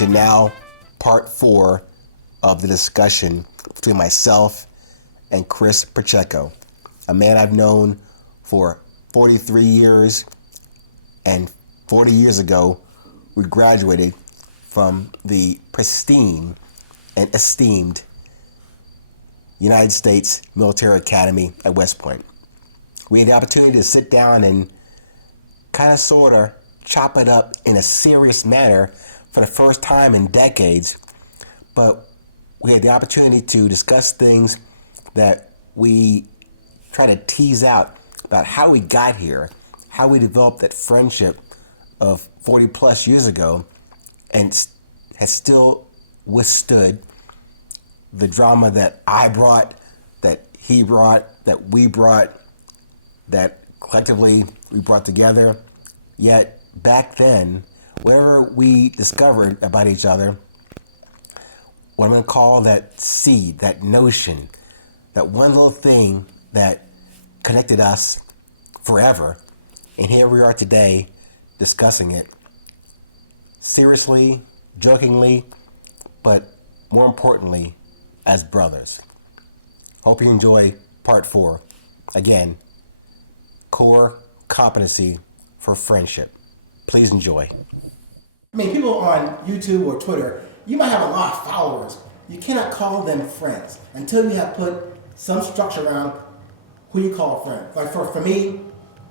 to now part 4 of the discussion between myself and Chris Pacheco, a man I've known for 43 years, and 40 years ago we graduated from the pristine and esteemed United States Military Academy at West Point. We had the opportunity to sit down and kind of sort of chop it up in a serious manner for the first time in decades, but we had the opportunity to discuss things that we try to tease out about how we got here, how we developed that friendship of 40 plus years ago and has still withstood the drama that I brought, that he brought, that we brought, that collectively we brought together. Yet back then, whatever we discovered about each other, what I'm going to call that seed, that notion, that one little thing that connected us forever, and here we are today discussing it seriously, jokingly, but more importantly, as brothers. Hope you enjoy part 4. Again, core competency for friendship. Please enjoy. I mean, people on YouTube or Twitter, you might have a lot of followers. You cannot call them friends until you have put some structure around who you call a friend. Like for me,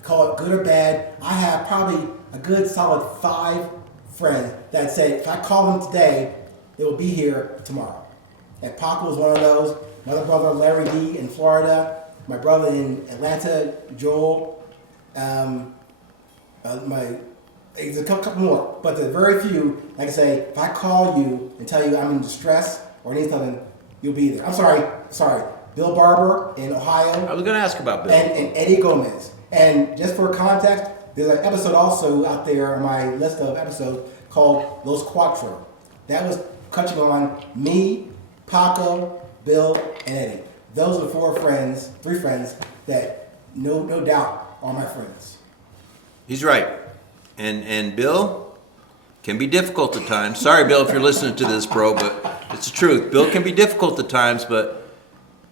call it good or bad, I have probably a good solid 5 friends that say if I call them today, they will be here tomorrow. And Paco is one of those. My other brother, Larry D. in Florida. My brother in Atlanta, Joel. There's a couple more, but there's very few. Like I say, if I call you and tell you I'm in distress or need something, you'll be there. I'm sorry. Bill Barber in Ohio. I was going to ask about Bill. And Eddie Gomez. And just for context, there's an episode also out there on my list of episodes called Los Cuatro. That was touching on me, Paco, Bill, and Eddie. Those are the 3 friends that no doubt are my friends. He's right. And Bill can be difficult at times. Sorry, Bill, if you're listening to this, bro, but it's the truth. Bill can be difficult at times, but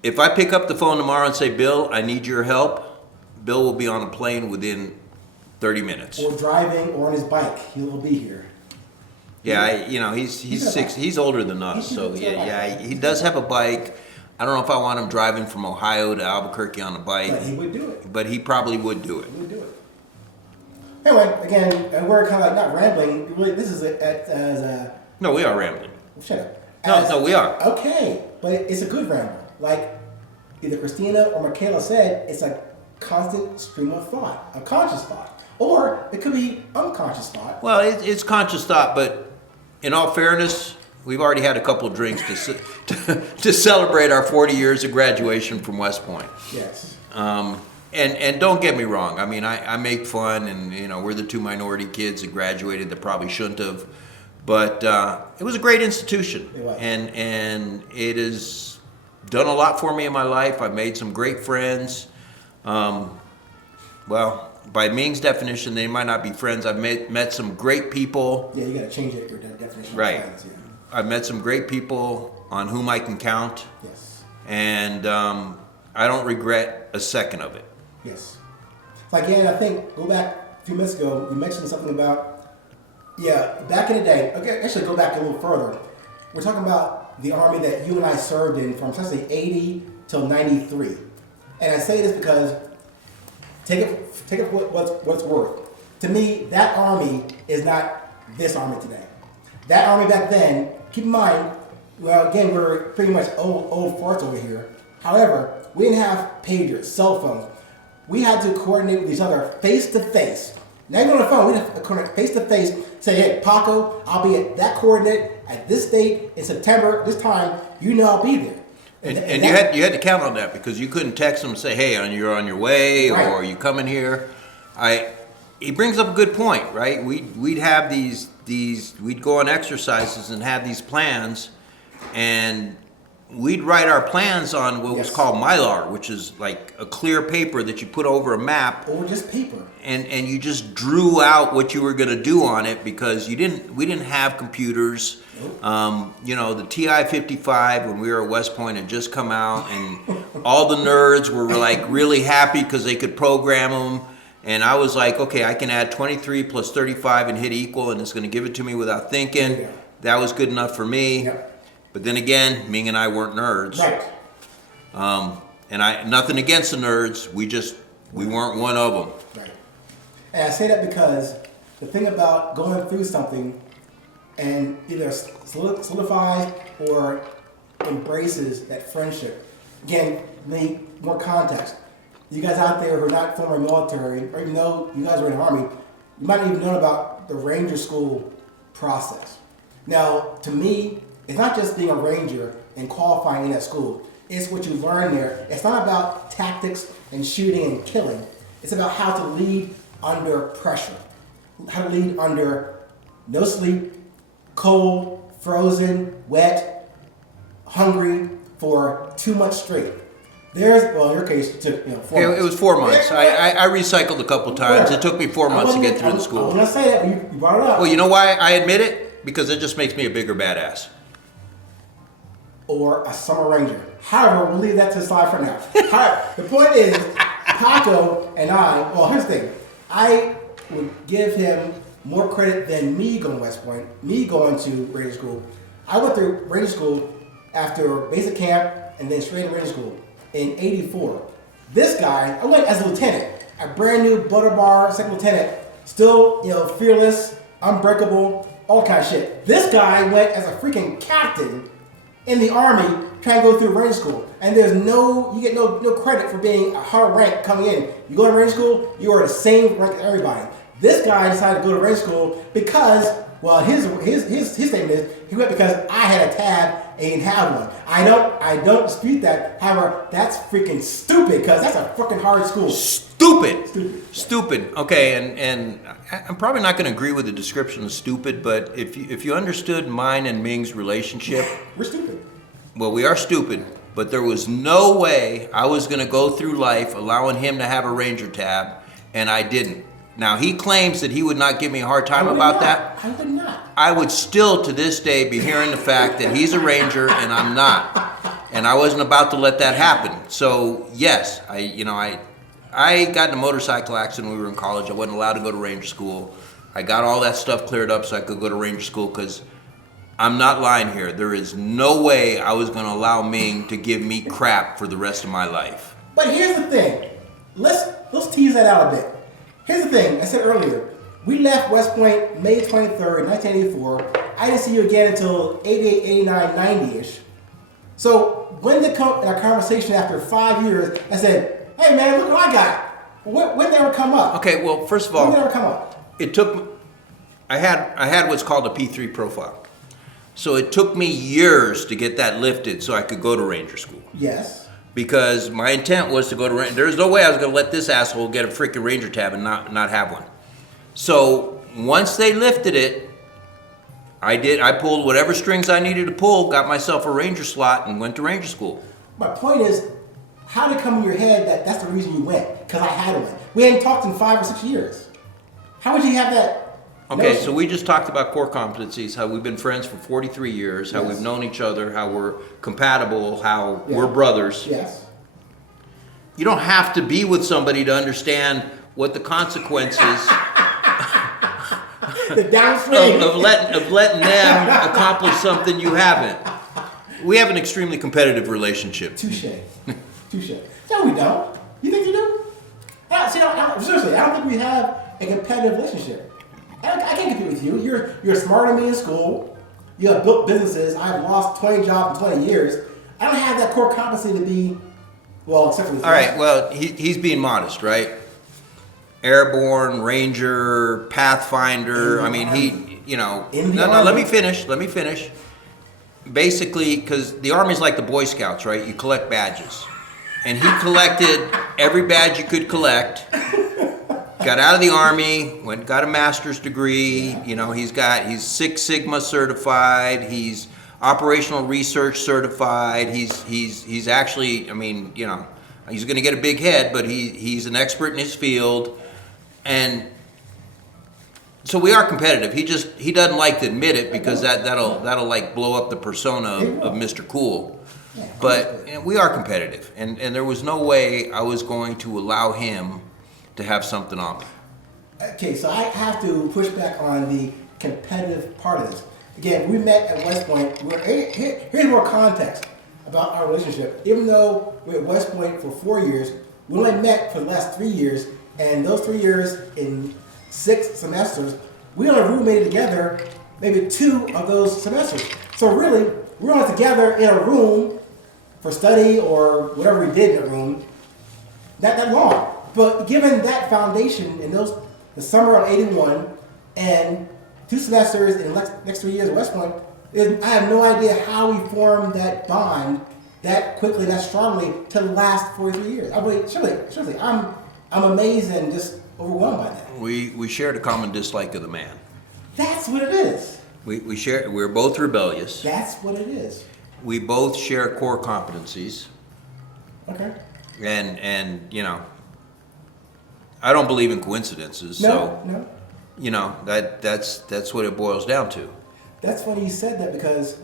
if I pick up the phone tomorrow and say, Bill, I need your help, Bill will be on a plane within 30 minutes. Or driving or on his bike. He will be here. Yeah, he's older than us, so he does have a bike. I don't know if I want him driving from Ohio to Albuquerque on a bike. But he would do it. But he probably would do it. He would do it. Anyway, again, and we're kind of like not rambling. Really, this is No, we are rambling. Shut up. No, we are. Okay, but it's a good ramble. Like either Christina or Michaela said, it's a constant stream of thought, a conscious thought. Or it could be unconscious thought. Well, it's conscious thought, but in all fairness, we've already had a couple of drinks to celebrate our 40 years of graduation from West Point. Yes. And don't get me wrong. I mean, I make fun, and we're the 2 minority kids that graduated that probably shouldn't have, but it was a great institution, It was. and it has done a lot for me in my life. I've made some great friends. Well, by Ming's definition, they might not be friends. I've met some great people. Yeah, you got to change it, your definition Right. of friends. Yeah. I've met some great people on whom I can count, Yes. and I don't regret a second of it. Yes. Like, again, I think, go back a few minutes ago, you mentioned something about, back in the day, okay, actually go back a little further. We're talking about the Army that you and I served in from essentially 80 till 93. And I say this because, take it for what's worth. To me, that Army is not this Army today. That Army back then, keep in mind, well, again, we're pretty much old farts over here. However, we didn't have pagers, cell phones. We had to coordinate with each other face to face. Not even on the phone, we had to coordinate face to face. Say, hey, Paco, I'll be at that coordinate at this date in September, this time. You know I'll be there. And you had to count on that because you couldn't text them and say, hey, you're on your way, Right. or you coming here. He brings up a good point, right? We'd have these we'd go on exercises and have these plans, and we'd write our plans on what was Yes. called Mylar, which is like a clear paper that you put over a map, Or just paper. and you just drew out what you were going to do on it because we didn't have computers. Nope. The TI-55 when we were at West Point had just come out, and all the nerds were like really happy because they could program them. And I was like, okay, I can add 23 plus 35 and hit equal, and it's going to give it to me without thinking. Yeah. That was good enough for me. Yep. But then again, Ming and I weren't nerds. Right. And nothing against the nerds. We weren't one of them. Right. And I say that because the thing about going through something and either solidifies or embraces that friendship. Again, need more context. You guys out there who are not former military, or even though you guys were in the Army, you might not even know about the Ranger School process. Now, to me, it's not just being a Ranger and qualifying in that school. It's what you learn there. It's not about tactics and shooting and killing. It's about how to lead under pressure. How to lead under no sleep, cold, frozen, wet, hungry for too much straight. In your case, it took 4 months. It was 4 months. I recycled a couple times. It took me 4 months to get through the I school. was going to say that, but you brought it up. Well, you know why I admit it? Because it just makes me a bigger badass. Or a summer ranger. However, we'll leave that to the side for now. The point is, Paco and here's the thing. I would give him more credit than me going to West Point, me going to Ranger School. I went through Ranger School after basic camp and then straight to Ranger School in '84. This guy, I went as a lieutenant, a brand new butter bar second lieutenant, still, fearless, unbreakable, all kind of shit. This guy went as a freaking captain in the Army trying to go through Ranger School. And you get no credit for being a higher rank coming in. You go to Ranger School, you are the same rank as everybody. This guy decided to go to Ranger School because, his statement is, he went because I had a tab and he didn't have one. I don't dispute that. However, that's freaking stupid because that's a freaking hard school. Stupid. Okay, and I'm probably not going to agree with the description of stupid, but if you understood mine and Ming's relationship, We're stupid. well, we are stupid, but there was no way I was going to go through life allowing him to have a Ranger tab, and I didn't. Now, he claims that he would not give me a hard time about that. I would not. I would still, to this day, be hearing the fact that he's a Ranger and I'm not. And I wasn't about to let that happen. So, yes, I got in a motorcycle accident when we were in college. I wasn't allowed to go to Ranger School. I got all that stuff cleared up so I could go to Ranger School because I'm not lying here. There is no way I was going to allow Ming to give me crap for the rest of my life. But here's the thing. Let's tease that out a bit. Here's the thing. I said earlier, we left West Point May 23rd, 1984. I didn't see you again until 88, 89, 90-ish. So when in our conversation after 5 years, I said, hey man, look what I got. When did that ever come up? Okay, well, first of all, When did that ever come up? it took, I had what's called a P3 profile. So it took me years to get that lifted so I could go to Ranger School. Yes. Because my intent was to go to Ranger. There's no way I was going to let this asshole get a freaking Ranger tab and not have one. So once they lifted it, I pulled whatever strings I needed to pull, got myself a Ranger slot, and went to Ranger School. My point is, how did it come in your head that that's the reason you went? Because I had one. We hadn't talked in 5 or 6 years. How would you have that? Okay, notion? so we just talked about core competencies, how we've been friends for 43 years, how Yes. we've known each other, how we're compatible, how Yeah. we're brothers. Yes. You don't have to be with somebody to understand what the consequences The downstream. of letting them accomplish something you haven't. We have an extremely competitive relationship. Touche. No, we don't. You think you do? Seriously, I don't think we have a competitive relationship. I can't compete with you. You're smarter than me in school. You have built businesses. I've lost 20 jobs in 20 years. I don't have that core competency to be, except for this. All right, well, he's being modest, right? Airborne, Ranger, Pathfinder. I mean, let me finish. Basically, because the Army's like the Boy Scouts, right? You collect badges. And he collected every badge you could collect. Got out of the Army, got a master's degree. He's Six Sigma certified. He's operational research certified. He's actually, I mean, you know, he's going to get a big head, but he's an expert in his field, and so we are competitive. He doesn't like to admit it because that'll like blow up the persona of Mr. Cool. But we are competitive, and there was no way I was going to allow him to have something on me. Okay, so I have to push back on the competitive part of this. Again, we met at West Point. Here's more context about our relationship. Even though we were at West Point for 4 years, we only met for the last 3 years, and those 3 years in 6 semesters, we only roommated together maybe 2 of those semesters. So really, we were only together in a room for study or whatever we did in a room, not that long. But given that foundation in the summer of '81 and 2 semesters in the next 3 years at West Point, I have no idea how we formed that bond that quickly, that strongly to last 43 years. I believe, surely, I'm amazed and just overwhelmed by that. We shared a common dislike of the man. That's what it is. We're both rebellious. That's what it is. We both share core competencies. Okay. And you know, I don't believe in coincidences. No. You know, that's what it boils down to. That's funny you said that because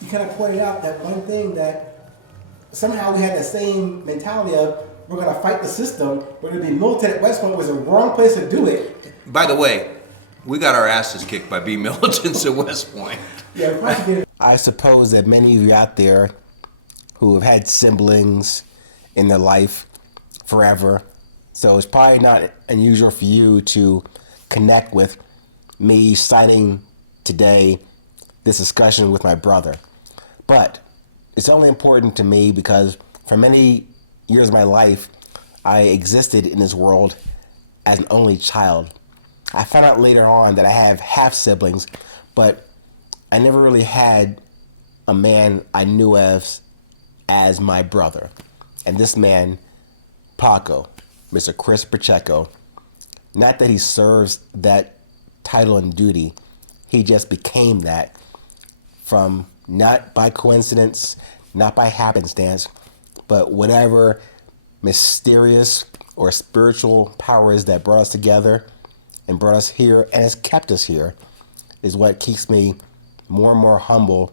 you kind of pointed out that one thing that somehow we had the same mentality of we're going to fight the system, we're going to be militant at West Point was the wrong place to do it. By the way, we got our asses kicked by being militants at West Point. Yeah, we probably did. I suppose that many of you out there who have had siblings in their life forever, so it's probably not unusual for you to connect with me citing today this discussion with my brother. But it's only important to me because for many years of my life, I existed in this world as an only child. I found out later on that I have half siblings, but I never really had a man I knew as my brother. And this man, Paco, Mr. Chris Pacheco, not that he serves that title and duty, he just became that from not by coincidence, not by happenstance, but whatever mysterious or spiritual powers that brought us together and brought us here and has kept us here is what keeps me more and more humble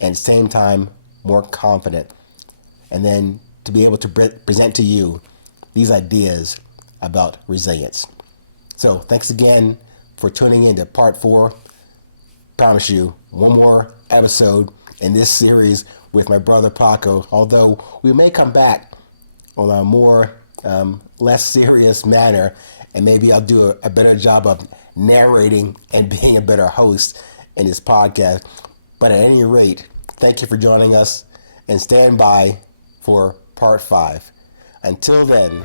and at the same time more confident. And then to be able to present to you these ideas about resilience. So thanks again for tuning in to part 4. Promise you one more episode in this series with my brother Paco, although we may come back on a more less serious manner, and maybe I'll do a better job of narrating and being a better host in this podcast. But at any rate, thank you for joining us, and stand by for part 5. Until then,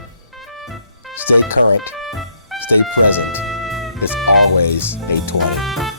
stay current, stay present. It's always a 20.